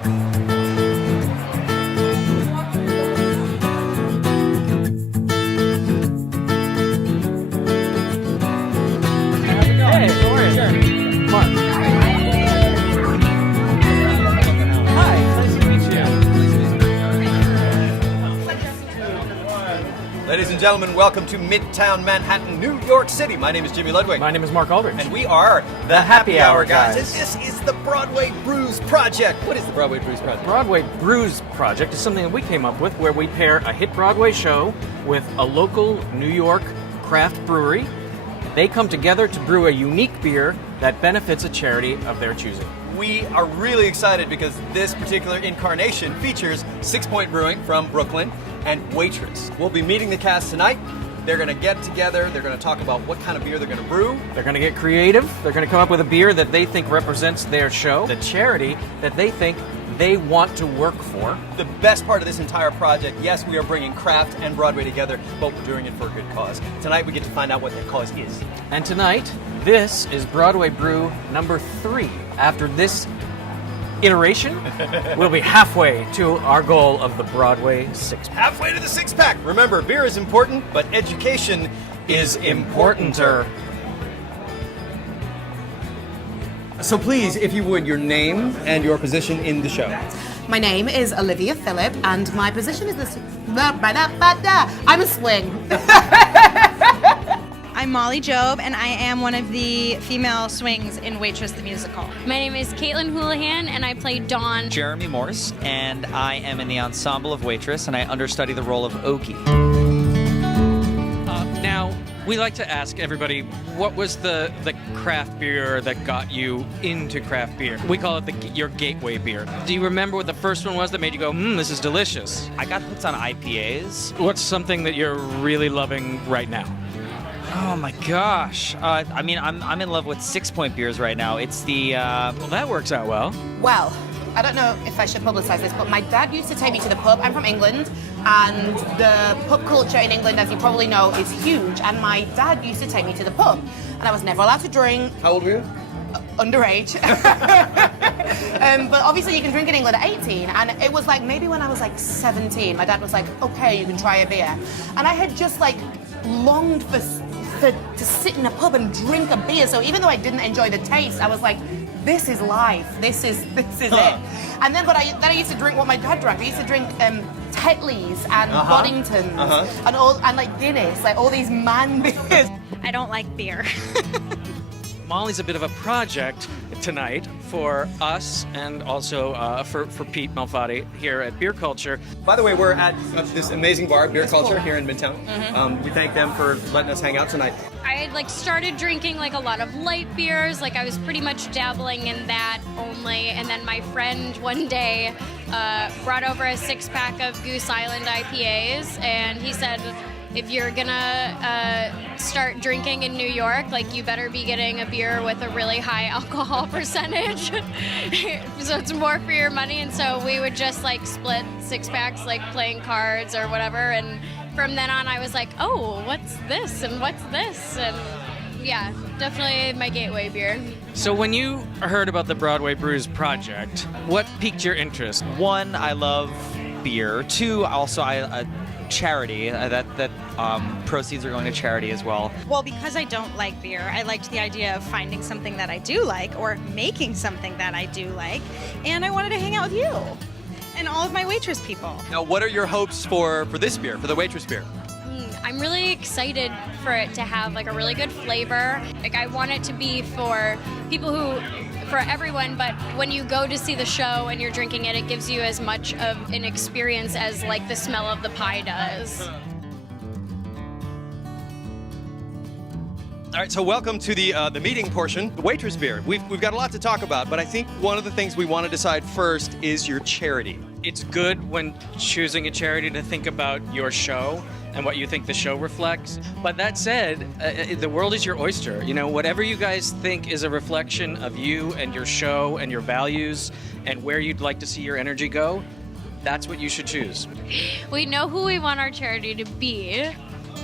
Hey, how are you? Sure. Mark. Hi, nice to meet you. Ladies and gentlemen, welcome to Midtown Manhattan, New York City. My name is Jimmy Ludwig. My name is Mark Aldrich. And we are the Happy Hour guys. guys. And this is the Broadway Brews Project. What is the Broadway Brews Project? Broadway Brews Project is something that we came up with where we pair a hit Broadway show with a local New York craft brewery. They come together to brew a unique beer that benefits a charity of their choosing. We are really excited because this particular incarnation features Sixpoint Brewing from Brooklyn and Waitress. We'll be meeting the cast tonight. They're going to get together. They're going to talk about what kind of beer they're going to brew. They're going to get creative. They're going to come up with a beer that they think represents their show, the charity that they think they want to work for. The best part of this entire project, yes, we are bringing craft and Broadway together, but we're doing it for a good cause. Tonight we get to find out what that cause is. And tonight, this is Broadway Brew number 3. After this iteration, we'll be halfway to our goal of the Broadway six-pack. Halfway to the six-pack. Remember, beer is important, but education is importanter. So please, if you would, your name and your position in the show. My name is Olivia Phillip, and my position is this. I'm a swing. I'm Molly Jobe, and I am one of the female swings in Waitress the Musical. My name is Caitlin Houlahan, and I play Dawn. Jeremy Morse, and I am in the ensemble of Waitress, and I understudy the role of Okie. Now, we like to ask everybody, what was the craft beer that got you into craft beer? We call it your gateway beer. Do you remember what the first one was that made you go, this is delicious? I got hooked on IPAs. What's something that you're really loving right now? Oh my gosh. I'm in love with Sixpoint beers right now. It's the... Well, that works out well. Well, I don't know if I should publicise this, but my dad used to take me to the pub. I'm from England, and the pub culture in England, as you probably know, is huge. And my dad used to take me to the pub, and I was never allowed to drink. How old were you? Underage. But obviously you can drink in England at 18, and it was like maybe when I was like 17, my dad was like, okay, you can try a beer. And I had just like longed to sit in a pub and drink a beer. So even though I didn't enjoy the taste, I was like, this is life. This is it. And then, I used to drink what my dad drank. I used to drink Tetleys and Boddingtons and like Guinness, like all these man beers. I don't like beer. Molly's a bit of a project tonight for us and also for Pete Malfatti here at Beer Culture. By the way, we're at this amazing bar, Beer Culture, here in Midtown. We thank them for letting us hang out tonight. I had started drinking a lot of light beers. I was pretty much dabbling in that only. And then my friend one day brought over a 6-pack of Goose Island IPAs, and he said, if you're gonna start drinking in New York, you better be getting a beer with a really high alcohol percentage. So it's more for your money. And so we would just split 6-packs, playing cards or whatever. And from then on, I was like, oh, what's this and what's this? And yeah, definitely my gateway beer. So when you heard about the Broadway Brews Project, what piqued your interest? 1, I love beer. 2, also charity. That proceeds are going to charity as well. Well, because I don't like beer, I liked the idea of finding something that I do like or making something that I do like, and I wanted to hang out with you and all of my Waitress people. Now, what are your hopes for this beer, for the Waitress beer? I'm really excited for it to have a really good flavor. I want it to be for people for everyone, but when you go to see the show and you're drinking it, it gives you as much of an experience as the smell of the pie does. All right, so welcome to the meeting portion, the Waitress beer. We've got a lot to talk about, but I think one of the things we want to decide first is your charity. It's good when choosing a charity to think about your show and what you think the show reflects. But that said, the world is your oyster. Whatever you guys think is a reflection of you and your show and your values and where you'd like to see your energy go, that's what you should choose. We know who we want our charity to be,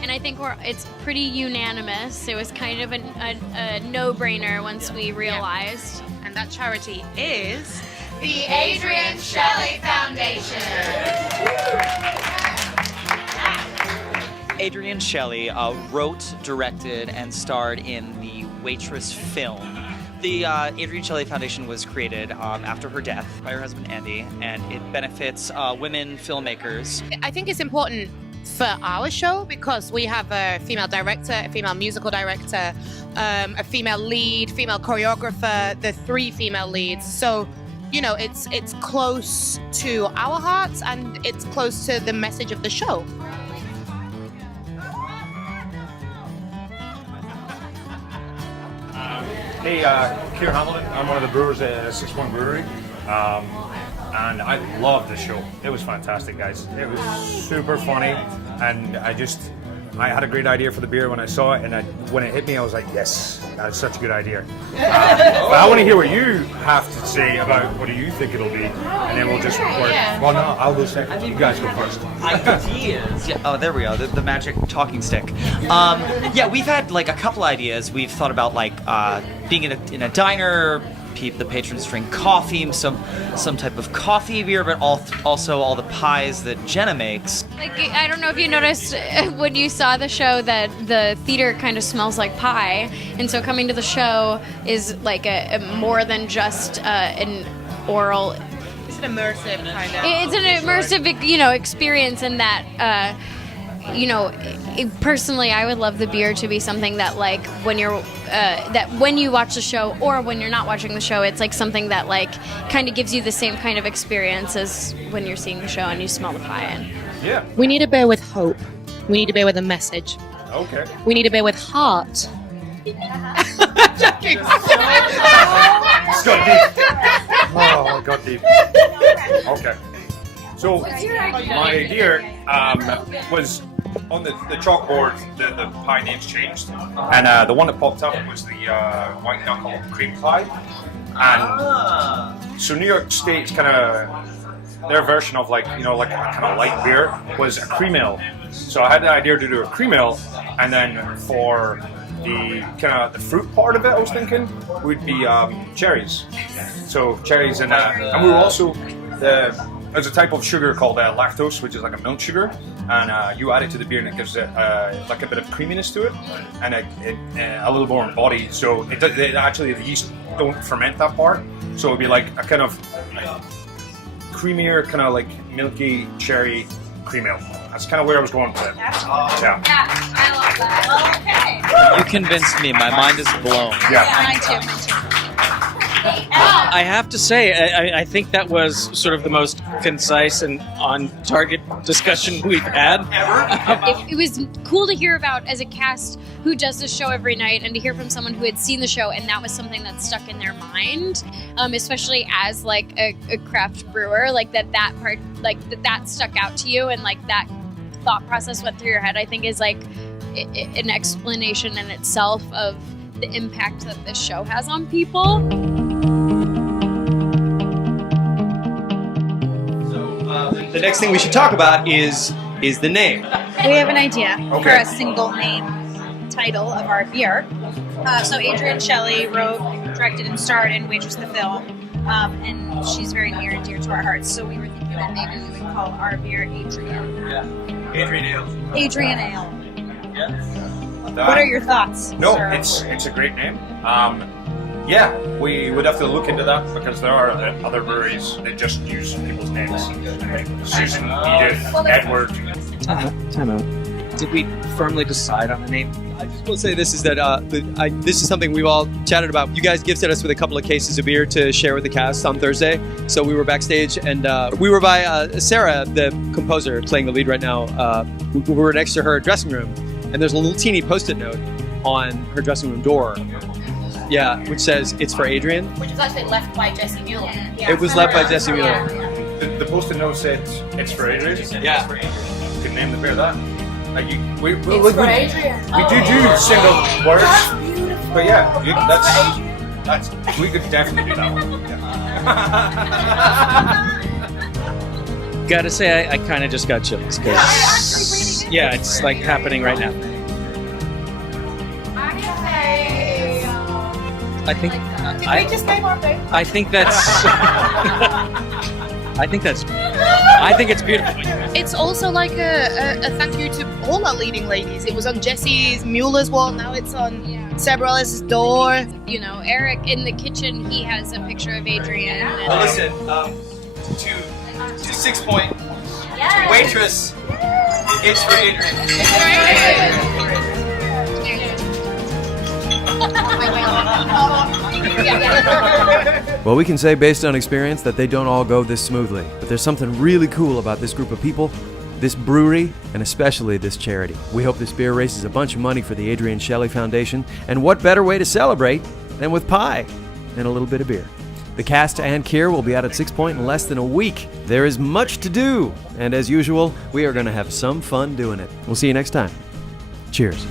and I think it's pretty unanimous. It was kind of a no-brainer once we realized. And that charity is the Adrian Shelley Foundation. Adrian Shelley wrote, directed, and starred in the Waitress film. The Adrian Shelley Foundation was created after her death by her husband Andy, and it benefits women filmmakers. I think it's important for our show because we have a female director, a female musical director, a female lead, female choreographer, the 3 female leads. So, you know, it's close to our hearts and it's close to the message of the show. Hey, Kieran Hamilton. I'm one of the brewers at Sixpoint Brewery, and I loved the show. It was fantastic, guys. It was super funny, and I had a great idea for the beer when I saw it, and when it hit me, I was like, yes, that's such a good idea. But I want to hear what you have to say about what do you think it'll be, and then we'll just work. Well, no, I'll go second. You guys go first. Ideas. Yeah, oh, there we go. The magic talking stick. Yeah, we've had like a couple ideas. We've thought about like being in a diner. The patrons drink coffee, some type of coffee beer, but also all the pies that Jenna makes. Like, I don't know if you noticed when you saw the show that the theater kind of smells like pie, and so coming to the show is like a more than just an oral. It's an immersive kind of. It's an immersive, you know, experience in that. You know, personally, I would love the beer to be something that, like, when you're that when you watch the show or when you're not watching the show, it's like something that like kind of gives you the same kind of experience as when you're seeing the show and you smell the pie. And Yeah. We need a beer with hope. We need a beer with a message. Okay. We need a beer with heart. Joking. It's got deep. Oh, it got deep. Okay. So my idea was on the chalkboard. The pie names changed, and the one that popped up was the white knuckle cream pie. And so New York State's kind of their version of like, you know, like a kind of light beer was a cream ale. So I had the idea to do a cream ale, and then for the kind of the fruit part of it, I was thinking would be cherries. So cherries and we were also there's a type of sugar called lactose, which is like a milk sugar, and you add it to the beer and it gives it like a bit of creaminess to it, and a little more body. So it actually, the yeast don't ferment that part, so it'd be like a kind of creamier, kind of like milky cherry cream ale. That's kind of where I was going with it. Yeah, I love that. Okay. You convinced me. My mind is blown. Yeah. Mine too. I have to say, I think that was sort of the most concise and on-target discussion we've had. It was cool to hear about as a cast who does the show every night, and to hear from someone who had seen the show and that was something that stuck in their mind, especially as like a craft brewer, like that part, like that stuck out to you and like that thought process went through your head. I think is like an explanation in itself of the impact that this show has on people. The next thing we should talk about is the name. We have an idea for Okay. a single name title of our beer. So Adrian Shelley wrote, directed, and starred in Waitress the film, and she's very near and dear to our hearts. So we were thinking that maybe we would call our beer Adrian. Yeah. Adrian Ale. Adrian Ale. Yeah. What are your thoughts? No, sir? it's a great name. Yeah, we would have to look into that because there are other breweries that just use people's names, like Susan, Edith, Edward. Time out. Did we firmly decide on a name? I just will say this is that this is something we've all chatted about. You guys gifted us with a couple of cases of beer to share with the cast on Thursday. So we were backstage, and we were by Sarah, the composer, playing the lead right now. We were next to her dressing room, and there's a little teeny Post-it note on her dressing room door. Yeah, which says, "It's for Adrian." Which was actually left by Jesse Mueller. It was left by Jesse Mueller. The Post-it note said, "It's for Adrian." Yeah. You can name the beer that. Like we It's for Adrian. We do single words, but yeah, that's we could definitely do that one. Yeah. Gotta say, I kind of just got chills because yeah, it's like happening right now. I I think Did we just name our baby? I think that's I think it's beautiful. It's also like a thank you to all our leading ladies. It was on Jessie Mueller's wall, now it's on Sabrel's door. You know, Eric in the kitchen, he has a picture of Adrian. And Well, listen, to Sixpoint, to Waitress, it's for Adrian. Well, we can say based on experience that they don't all go this smoothly, but there's something really cool about this group of people, this brewery, and especially this charity. We hope this beer raises a bunch of money for the Adrian Shelley Foundation, and what better way to celebrate than with pie and a little bit of beer. The cast and Kier will be out at Sixpoint in less than a week. There is much to do, and as usual, we are going to have some fun doing it. We'll see you next time. Cheers.